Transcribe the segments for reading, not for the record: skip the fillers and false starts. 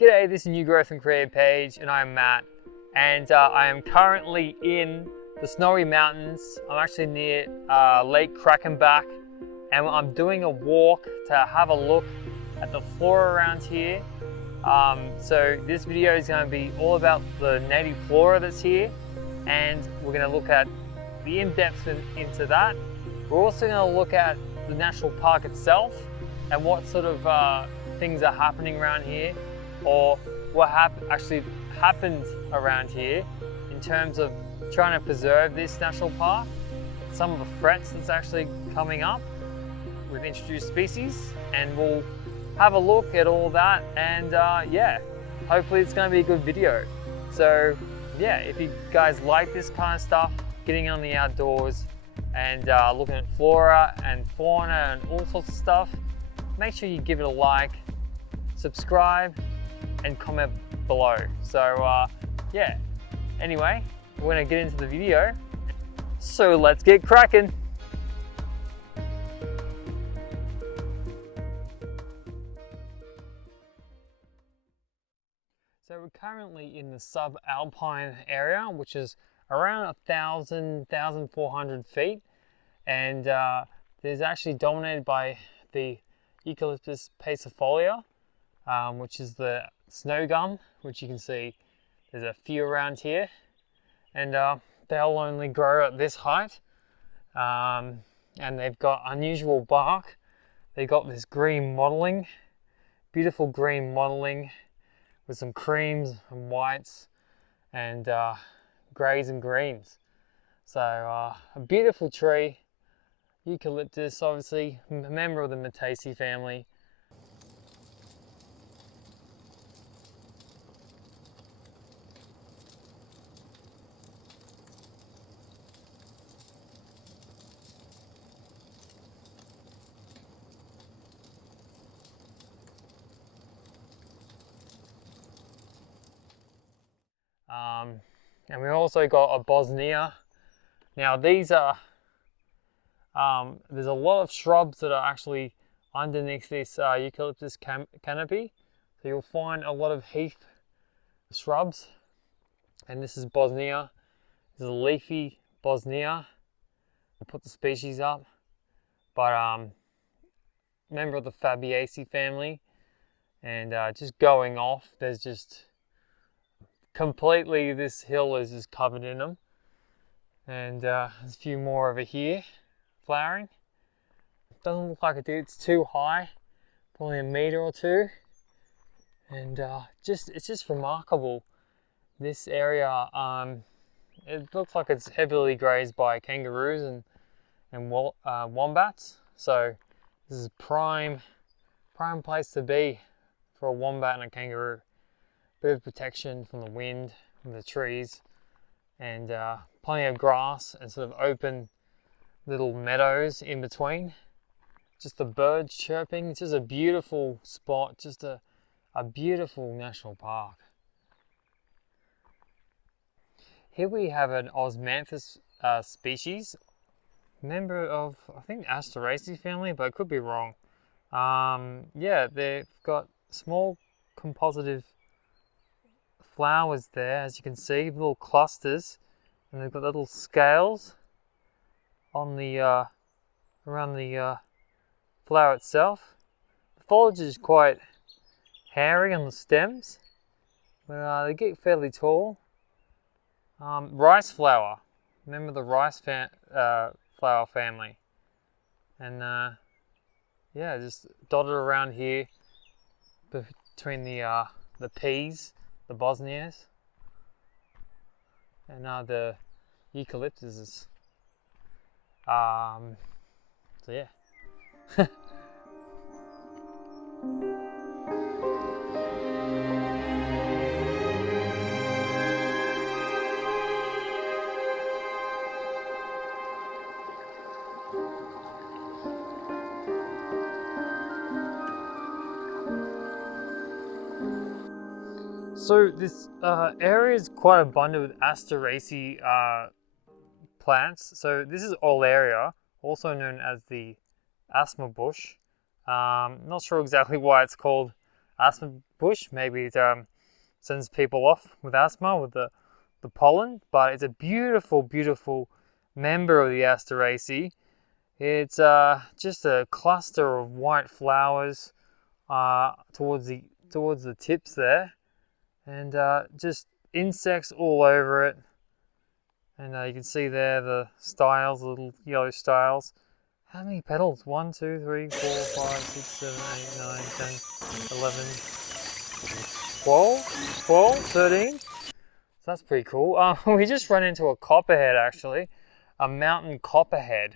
G'day, this is New Growth and Creative Page, and I'm Matt, and I am currently in the Snowy Mountains. I'm actually near Lake Krakenbach, and I'm doing a walk to have a look at the flora around here. So this video is going to be all about the native flora that's here, and we're going to look at the in-depth into that. We're also going to look at the national park itself and what sort of things are happening around here, or what actually happened around here in terms of trying to preserve this national park, some of the threats that's actually coming up with introduced species, and we'll have a look at all that, and yeah, hopefully it's going to be a good video. So yeah, if you guys like this kind of stuff, getting on the outdoors and looking at flora and fauna and all sorts of stuff, make sure you give it a like, subscribe, and comment below. So yeah, anyway, we're gonna get into the video, so let's get cracking. So we're currently in the sub-alpine area, which is around 1,400 feet, and there's actually dominated by the Eucalyptus pacifolia, which is the snow gum, which you can see there's a few around here, and they'll only grow at this height, and they've got unusual bark. They've got this green mottling, beautiful green mottling with some creams and whites and greys and greens. So a beautiful tree, eucalyptus, obviously a member of the Myrtaceae family. And we also got a Bosnia. Now these are, there's a lot of shrubs that are actually underneath this eucalyptus canopy. So you'll find a lot of heath shrubs. And this is Bosnia. This is a leafy Bosnia. I'll put the species up. But member of the Fabaceae family. And just going off, there's just completely, this hill is just covered in them, and there's a few more over here flowering. Doesn't look like it's too high, probably a meter or two, and it's just remarkable, this area. It looks like it's heavily grazed by kangaroos and wombats, so this is prime place to be for a wombat and a kangaroo. Bit of protection from the wind, from the trees, and plenty of grass and sort of open little meadows in between. Just the birds chirping. It's just a beautiful spot, just a beautiful national park. Here we have an Osmanthus species, member of, I think, Asteraceae family, but I could be wrong. Yeah, they've got small compositive flowers there, as you can see, little clusters, and they've got little scales on the around the flower itself. The foliage is quite hairy on the stems, but they get fairly tall. Rice flower, remember the rice flower family, and yeah, just dotted around here between the peas, the Bosnias, and the eucalyptuses. So yeah. So this area is quite abundant with Asteraceae plants. So this is Olaria, also known as the asthma bush. Not sure exactly why it's called asthma bush. Maybe it sends people off with asthma with the pollen, but it's a beautiful, beautiful member of the Asteraceae. It's just a cluster of white flowers towards the tips there, and just insects all over it. And you can see there the styles, the little yellow styles. How many petals? 1, 2, 3, 4, 5, 6, 7, 8, 9, 10, 11, 12, 13. So that's pretty cool. We just ran into a copperhead actually, a mountain copperhead,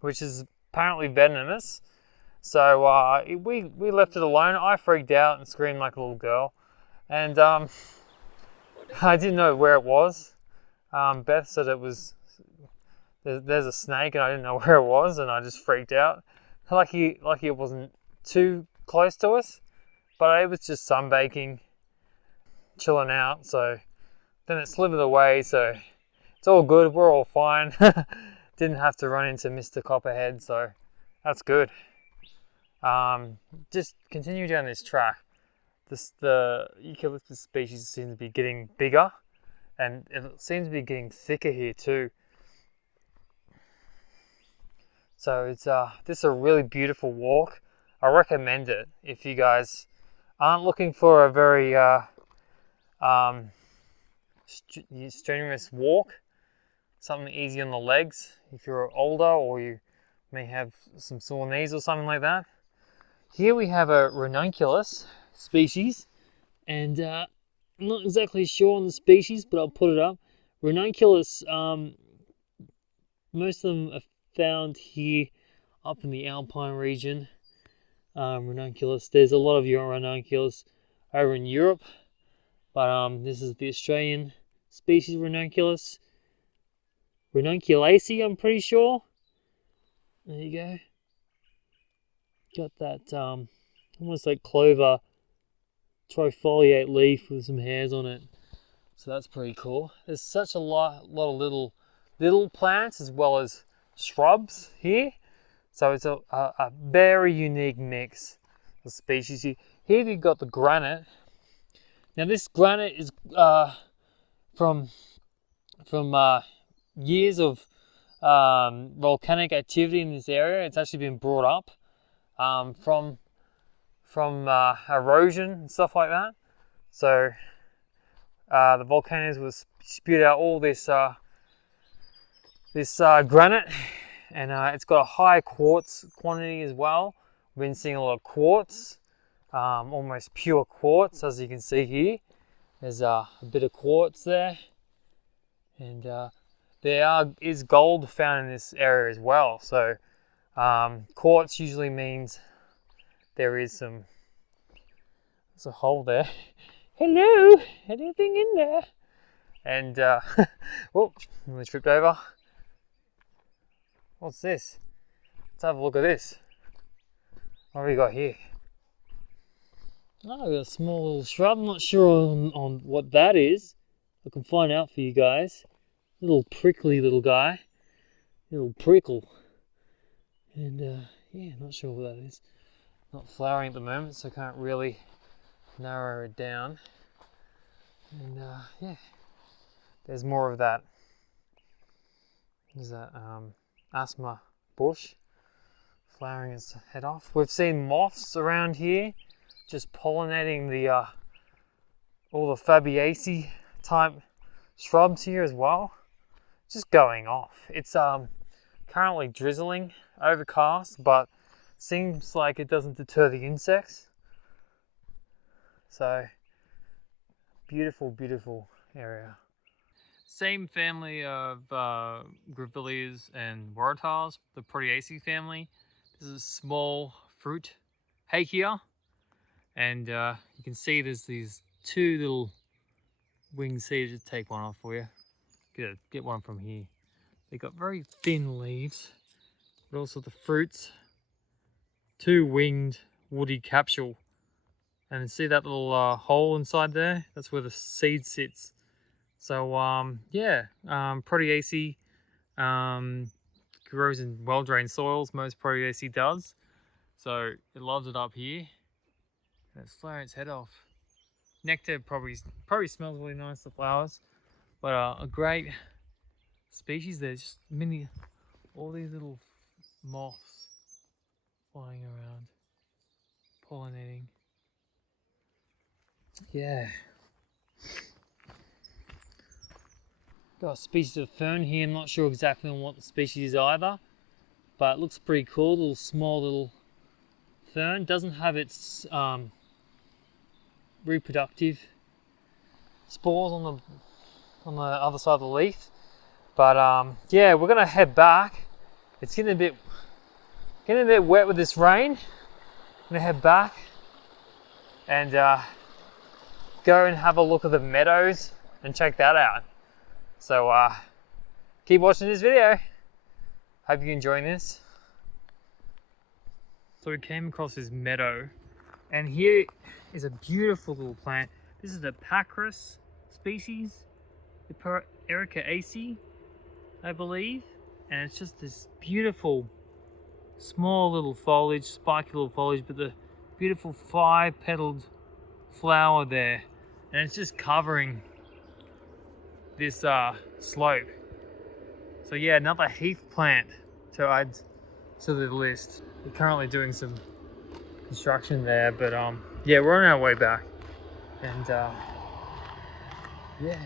which is apparently venomous. So we left it alone. I freaked out and screamed like a little girl, and I didn't know where it was. Beth said it was there's a snake, and I didn't know where it was, and I just freaked out. Lucky it wasn't too close to us, but it was just sunbaking, chilling out. So then it slithered away, so it's all good. We're all fine. Didn't have to run into Mr. Copperhead, so that's good. Just continue down this track. The eucalyptus species seems to be getting bigger, and it seems to be getting thicker here too. So it's this is a really beautiful walk. I recommend it if you guys aren't looking for a very strenuous walk, something easy on the legs. If you're older or you may have some sore knees or something like that. Here we have a ranunculus species, and I'm not exactly sure on the species, but I'll put it up. Ranunculus, most of them are found here up in the Alpine region. Ranunculus, there's a lot of your ranunculus over in Europe, but this is the Australian species ranunculus. Ranunculaceae, I'm pretty sure. There you go. Got that almost like clover trifoliate leaf with some hairs on it. So that's pretty cool. There's such a lot of little plants as well as shrubs here. So it's a very unique mix of species here. Here you've got the granite. Now this granite is from years of volcanic activity in this area. It's actually been brought up from erosion and stuff like that. So the volcanoes will spewed out all this granite, and it's got a high quartz quantity as well. We've been seeing a lot of quartz, almost pure quartz, as you can see here. There's a bit of quartz there, and there is gold found in this area as well. So quartz usually means there is there's a hole there. Hello, anything in there? And oh, I tripped over. What's this? Let's have a look at this. What have we got here? Oh, we got a small little shrub. I'm not sure on what that is. I can find out for you guys. Little prickly little guy. Little prickle. And yeah, not sure what that is. Not flowering at the moment, so I can't really narrow it down. And yeah, there's more of that. There's that asthma bush flowering its head off. We've seen moths around here just pollinating the all the Fabiaceae type shrubs here as well. Just going off. It's currently drizzling, overcast, but seems like it doesn't deter the insects. So beautiful, beautiful area. Same family of grevilleas and waratahs, the Proteaceae family. This is a small fruit hakea, and you can see there's these two little wings here. Just take one off for you. Get one from here. They got very thin leaves, but also the fruits. Two winged woody capsule, and see that little hole inside there? That's where the seed sits. So yeah, Proteaceae grows in well-drained soils. Most Proteaceae does. So it loves it up here. And it's flaring its head off. Nectar probably smells really nice, the flowers. But a great species there. Just all these little moths flying around, pollinating. Yeah. Got a species of fern here. I'm not sure exactly on what the species is either, but it looks pretty cool. Little small little fern. Doesn't have its reproductive spores on the other side of the leaf. But yeah, we're gonna head back. It's getting a bit wet with this rain. I'm gonna head back and go and have a look at the meadows and check that out. So keep watching this video. Hope you're enjoying this. So we came across this meadow, and here is a beautiful little plant. This is the Pacris species, the Ericaceae, I believe. And it's just this beautiful, small little foliage, spiky little foliage, but the beautiful 5-petaled flower there. And it's just covering this slope. So yeah, another heath plant to add to the list. We're currently doing some construction there, but yeah, we're on our way back. And yeah.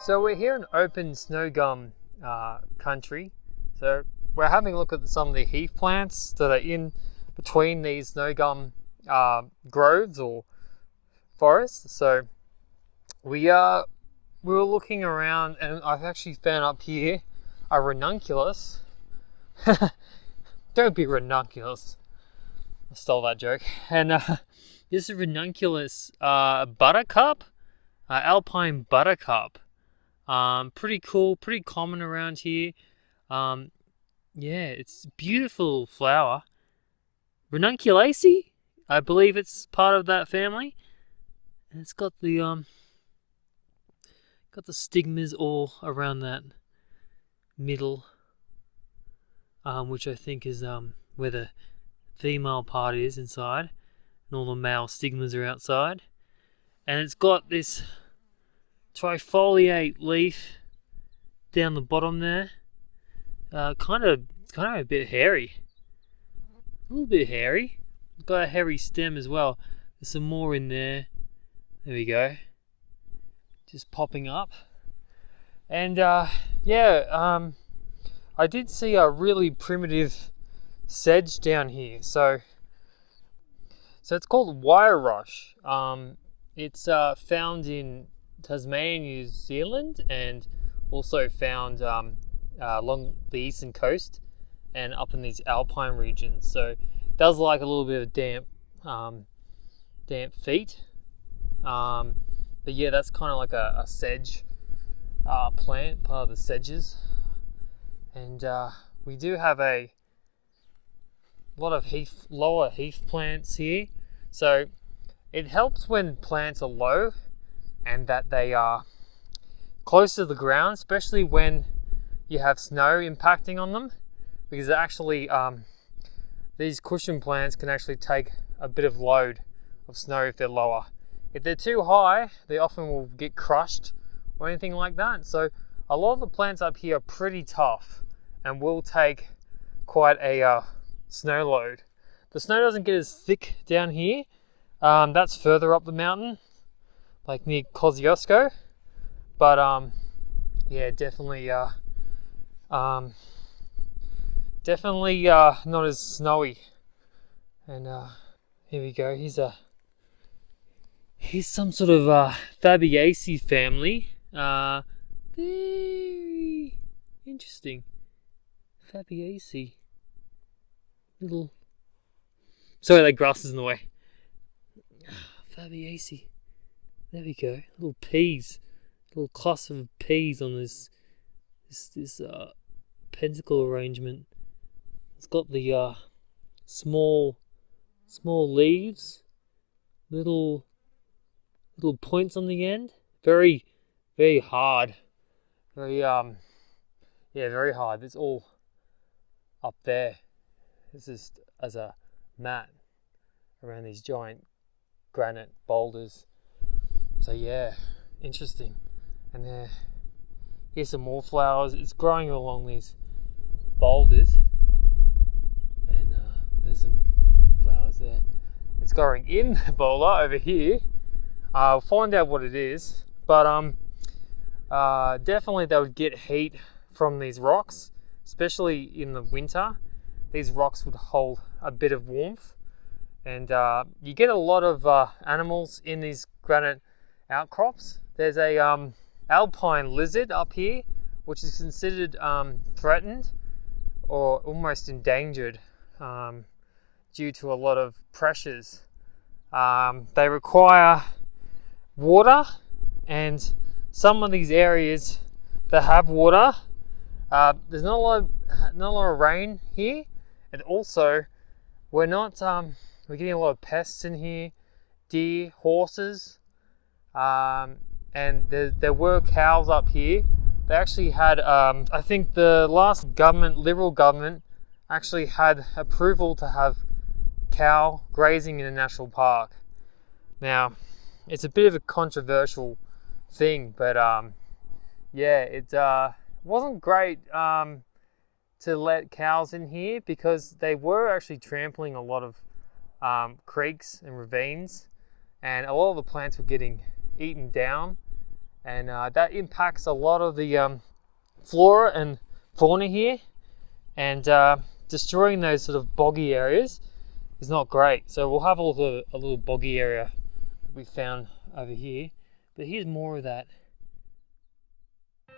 So we're here in open snow gum country. So we're having a look at some of the heath plants that are in between these snow gum groves or forests. So we were looking around, and I've actually found up here a ranunculus. Don't be ranunculus. I stole that joke. And this is ranunculus buttercup, Alpine buttercup. Pretty cool, pretty common around here. Yeah, it's a beautiful flower. Ranunculaceae, I believe it's part of that family. And it's got the stigmas all around that middle, which I think is where the female part is inside, and all the male stigmas are outside. And it's got this trifoliate leaf down the bottom there. Kind of a bit hairy. A little bit hairy. It's got a hairy stem as well. There's some more in there. There we go. Just popping up. And yeah, I did see a really primitive sedge down here. So it's called wire rush. It's found in Tasmania, New Zealand, and also found along the eastern coast and up in these Alpine regions. So it does like a little bit of damp feet. But yeah, that's kind of like a sedge plant, part of the sedges. And we do have a lot of lower heath plants here. So it helps when plants are low and that they are close to the ground, especially when you have snow impacting on them, because actually these cushion plants can actually take a bit of load of snow if they're lower. If they're too high, they often will get crushed or anything like that. So a lot of the plants up here are pretty tough and will take quite a snow load. The snow doesn't get as thick down here. That's further up the mountain, like near Kosciuszko. But yeah, definitely not as snowy. And here we go. Here's some sort of Fabiaceae family. Very interesting. Fabiaceae. Little. Sorry, that grass is in the way. Fabiaceae. There we go. Little peas. Little cluster of peas on this pentacle arrangement. It's got the small leaves, little points on the end. Very hard. Very hard. It's all up there. This is as a mat around these giant granite boulders. So yeah, interesting. And here's some more flowers. It's growing along these boulders, and there's some flowers there. It's growing in the boulder over here. I'll find out what it is, but definitely they would get heat from these rocks, especially in the winter. These rocks would hold a bit of warmth, and you get a lot of animals in these granite outcrops. There's a Alpine lizard up here, which is considered threatened or almost endangered due to a lot of pressures. They require water, and some of these areas that have water, there's not a lot of rain here, and also we're getting a lot of pests in here, deer, horses, and there were cows up here. They actually had, I think the last Liberal government actually had approval to have cow grazing in a national park. Now, it's a bit of a controversial thing, but yeah, it wasn't great to let cows in here because they were actually trampling a lot of creeks and ravines, and a lot of the plants were getting eaten down, and that impacts a lot of the flora and fauna here, and destroying those sort of boggy areas is not great. So we'll have a look at a little boggy area that we found over here, but here's more of that. So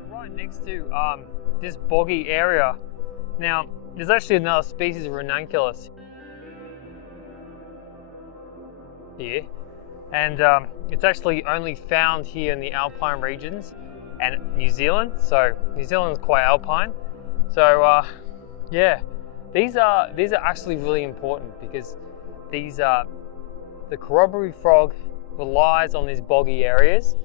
we're right next to this boggy area. Now there's actually another species of ranunculus here, and it's actually only found here in the Alpine regions and New Zealand. So New Zealand is quite alpine. So yeah, these are actually really important because the corroboree frog relies on these boggy areas,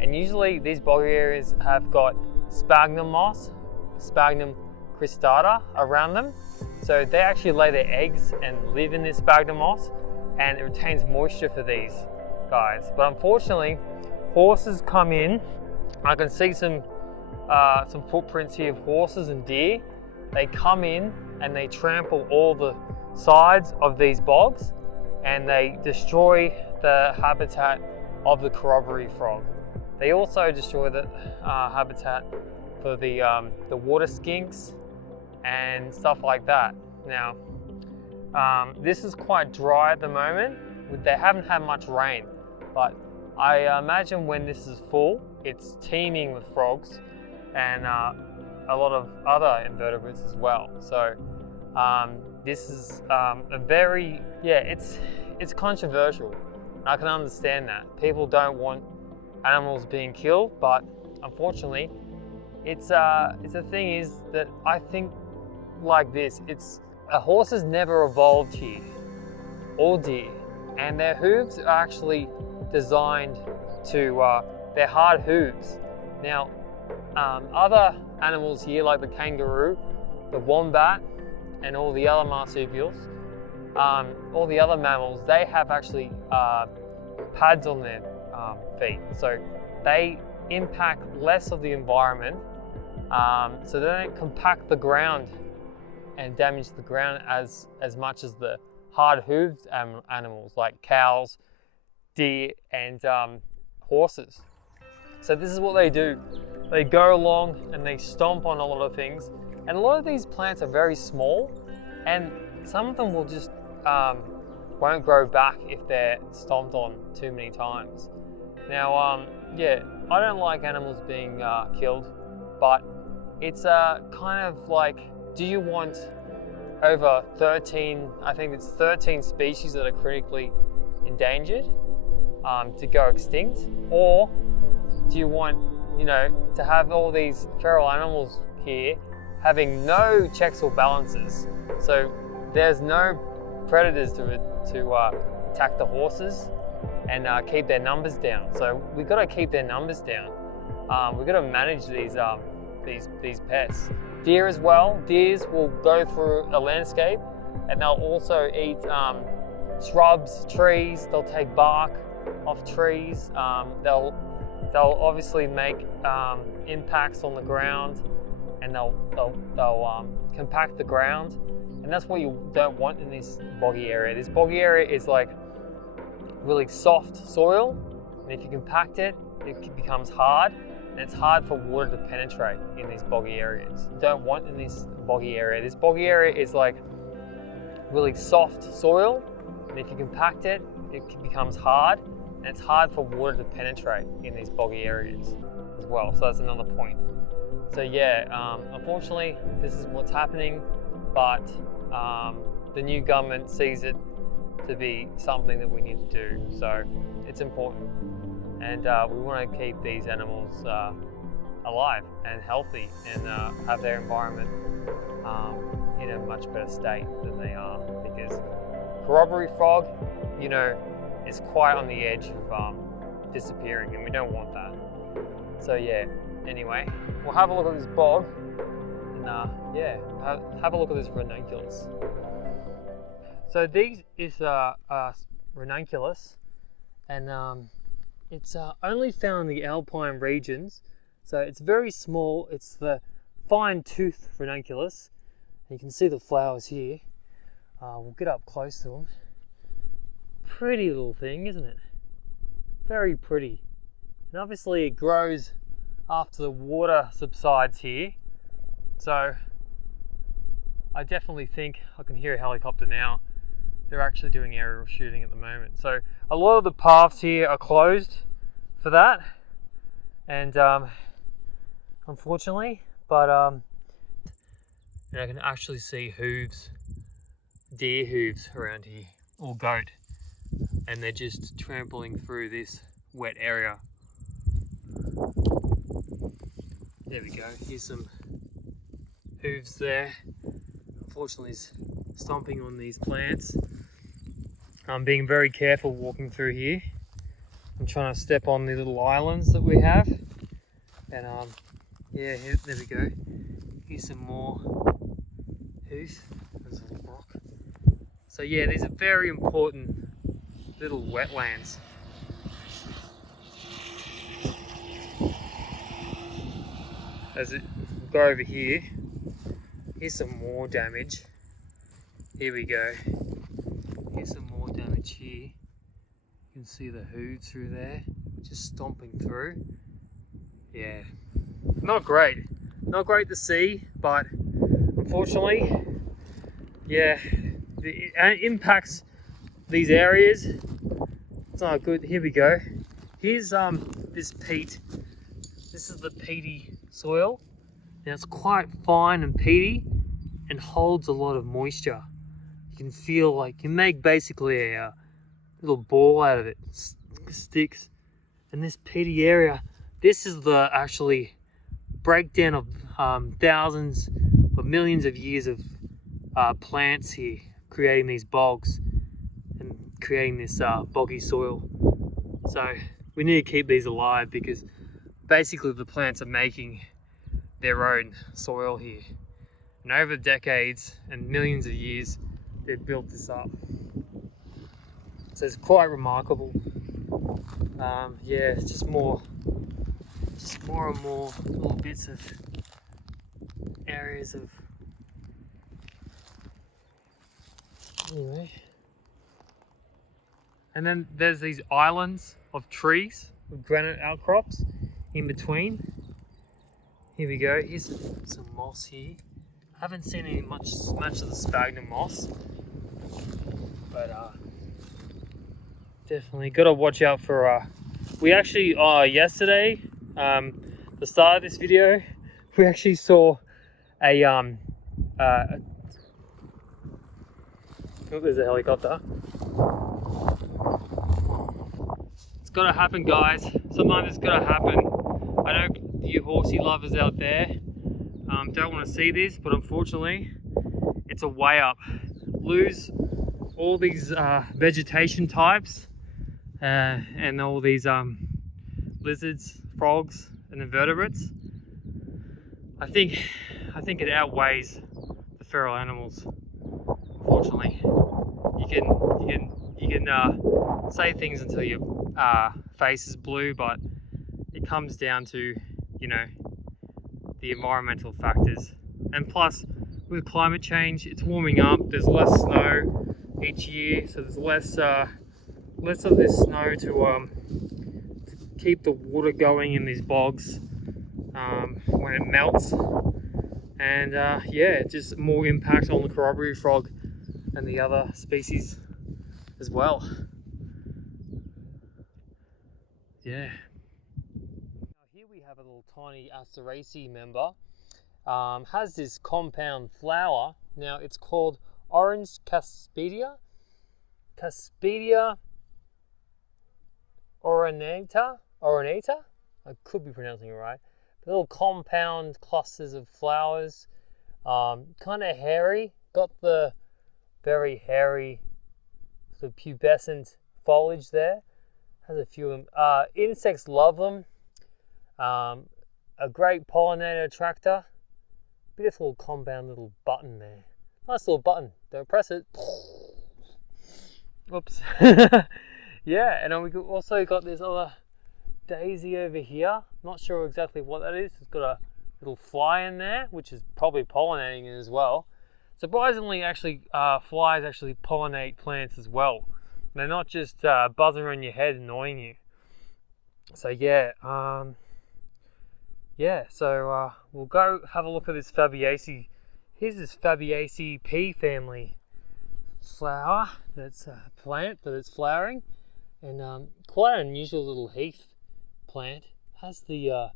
and usually these boggy areas have got sphagnum moss, Sphagnum cristata, around them. So they actually lay their eggs and live in this sphagnum moss, and it retains moisture for these guys. But unfortunately, horses come in. I can see some footprints here of horses and deer. They come in and they trample all the sides of these bogs, and they destroy the habitat of the corroboree frog. They also destroy the habitat for the water skinks and stuff like that. Now, this is quite dry at the moment. They haven't had much rain, but I imagine when this is full, it's teeming with frogs and a lot of other invertebrates as well. So this is a very, it's controversial. I can understand that. People don't want animals being killed, but unfortunately, it's the thing is that I think like this, horses never evolved here, or deer, and their hooves are actually designed to, they're hard hooves. Now, other animals here like the kangaroo, the wombat, and all the other marsupials, all the other mammals, they have actually pads on their feet, so they impact less of the environment, so they don't compact the ground and damage the ground as much as the hard-hooved animals like cows, deer, and horses. So this is what they do. They go along and they stomp on a lot of things, and a lot of these plants are very small, and some of them will just won't grow back if they're stomped on too many times. Now, I don't like animals being killed, but it's kind of like, do you want over 13, I think it's 13 species that are critically endangered to go extinct? Or do you want, to have all these feral animals here having no checks or balances? So there's no predators to attack the horses and keep their numbers down. So we've got to keep their numbers down. We've got to manage these pests. Deer as well. Deers will go through a landscape and they'll also eat shrubs, trees. They'll take bark off trees. They'll obviously make impacts on the ground, and they'll compact the ground, and that's what you don't want in this boggy area. This boggy area is like really soft soil, and if you compact it, it becomes hard, and it's hard for water to penetrate in these boggy areas. You don't want in this boggy area. This boggy area is like really soft soil, and if you compact it, it becomes hard, and it's hard for water to penetrate in these boggy areas as well. So that's another point. So yeah, unfortunately, this is what's happening, but the new government sees it to be something that we need to do. So it's important, and we want to keep these animals alive and healthy, and have their environment in a much better state than they are, because corroboree frog, is quite on the edge of disappearing, and we don't want that. So yeah, anyway, we'll have a look at this bog, and have a look at this ranunculus. So this is ranunculus, and it's only found in the Alpine regions, so it's very small. It's the fine-toothed ranunculus. You can see the flowers here. We'll get up close to them. Pretty little thing, isn't it? Very pretty. And obviously it grows after the water subsides here. So I definitely think, I can hear a helicopter now, they're actually doing aerial shooting at the moment. So a lot of the paths here are closed for that, and unfortunately, but and I can actually see hooves, deer hooves around here, or goat, and they're just trampling through this wet area. There we go, here's some hooves there. Unfortunately, it's stomping on these plants. I'm being very careful walking through here. I'm trying to step on the little islands that we have. And yeah, there we go. Here's some more hoof. There's a little rock. So yeah, these are very important little wetlands. As it go over here, here's some more damage. Here we go. Here's some more damage here. You can see the hooves through there, just stomping through. Yeah, not great. Not great to see, but unfortunately, yeah, it impacts these areas. It's not good. Here we go. Here's this peat. This is the peaty soil. Now it's quite fine and peaty and holds a lot of moisture. You can feel like you make basically a little ball out of it, sticks. And this peaty area, this is the actually breakdown of thousands or millions of years of plants here, creating these bogs and creating this boggy soil. So we need to keep these alive, because basically the plants are making their own soil here. And over decades and millions of years, they've built this up. So it's quite remarkable. Yeah, it's just more and more little bits of areas of, anyway. And then there's these islands of trees with granite outcrops in between. Here we go, here's some moss here. I haven't seen any much of the sphagnum moss, but definitely got to watch out for, we actually, yesterday, The start of this video, we actually saw a oh, there's a helicopter. It's gotta happen, guys. Sometimes it's gotta happen. I know you horsey lovers out there don't want to see this, but unfortunately it's a way up. Lose all these vegetation types and all these lizards, frogs and invertebrates. I think it outweighs the feral animals. Unfortunately, you can say things until your face is blue, but it comes down to, you know, the environmental factors. And plus, with climate change, it's warming up. There's less snow each year, so there's less of this snow to keep the water going in these bogs when it melts. And yeah, just more impact on the corroboree frog and the other species as well. Yeah. Here we have a little tiny Asteraceae member. Has this compound flower. Now it's called orange Caspedia oronata. I could be pronouncing it right. Little compound clusters of flowers, kind of hairy. Got the very hairy, sort of pubescent foliage there. Has a few of them. Insects love them. A great pollinator attractor. Beautiful compound little button there. Nice little button. Don't press it. Whoops. Yeah, and then we also got this other daisy over here. Not sure exactly what that is. It's got a little fly in there, which is probably pollinating it as well. Surprisingly, actually, flies actually pollinate plants as well. They're not just buzzing around your head annoying you. So yeah, so we'll go have a look at this Fabiaceae. Here's this Fabiaceae pea family flower. That's a plant that is flowering, and quite an unusual little heath plant. Has the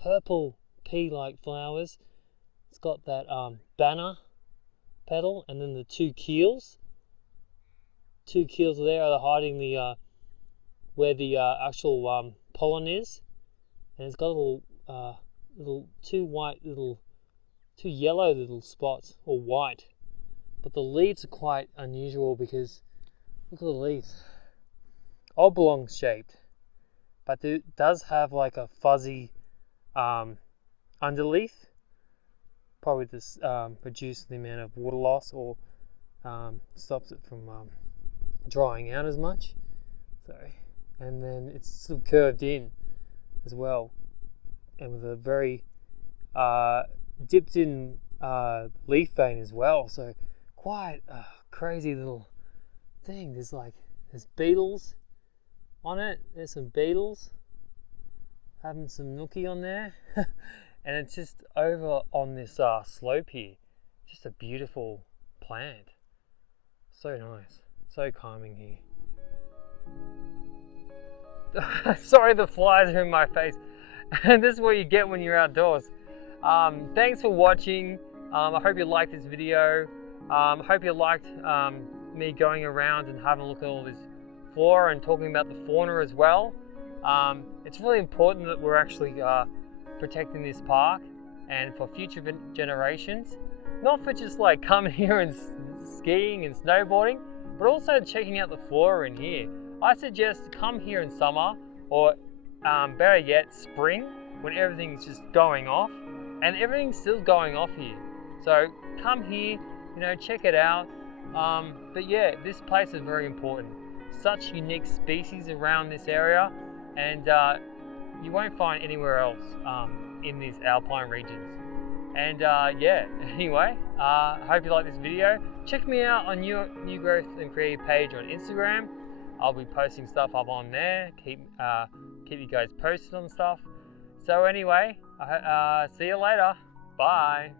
purple pea-like flowers. It's got that banner petal, and then the two keels. Two keels there are hiding the where the actual pollen is, and it's got a little two yellow little spots, or white. But the leaves are quite unusual because look at the leaves, oblong shaped, but it does have like a fuzzy underleaf. Probably this reduces the amount of water loss, or stops it from drying out as much. So, and then it's sort of curved in as well, and with a very dipped in leaf vein as well. So quite a crazy little thing. There's beetles on it. There's some beetles having some nookie on there. And it's just over on this slope here. Just a beautiful plant. So nice. So calming here. Sorry, the flies are in my face. And this is what you get when you're outdoors. Thanks for watching. I hope you liked this video. I hope you liked me going around and having a look at all this flora and talking about the fauna as well. It's really important that we're actually protecting this park, and for future generations, not for just like coming here and skiing and snowboarding, but also checking out the flora in here. I suggest come here in summer, or better yet, spring, when everything's just going off, and everything's still going off here. So come here, you know, check it out. But yeah, this place is very important. Such unique species around this area, and you won't find anywhere else in these alpine regions. And yeah, anyway, I hope you like this video. Check me out on New Growth and Creative page on Instagram. I'll be posting stuff up on there. Keep you guys posted on stuff. So anyway, see you later. Bye.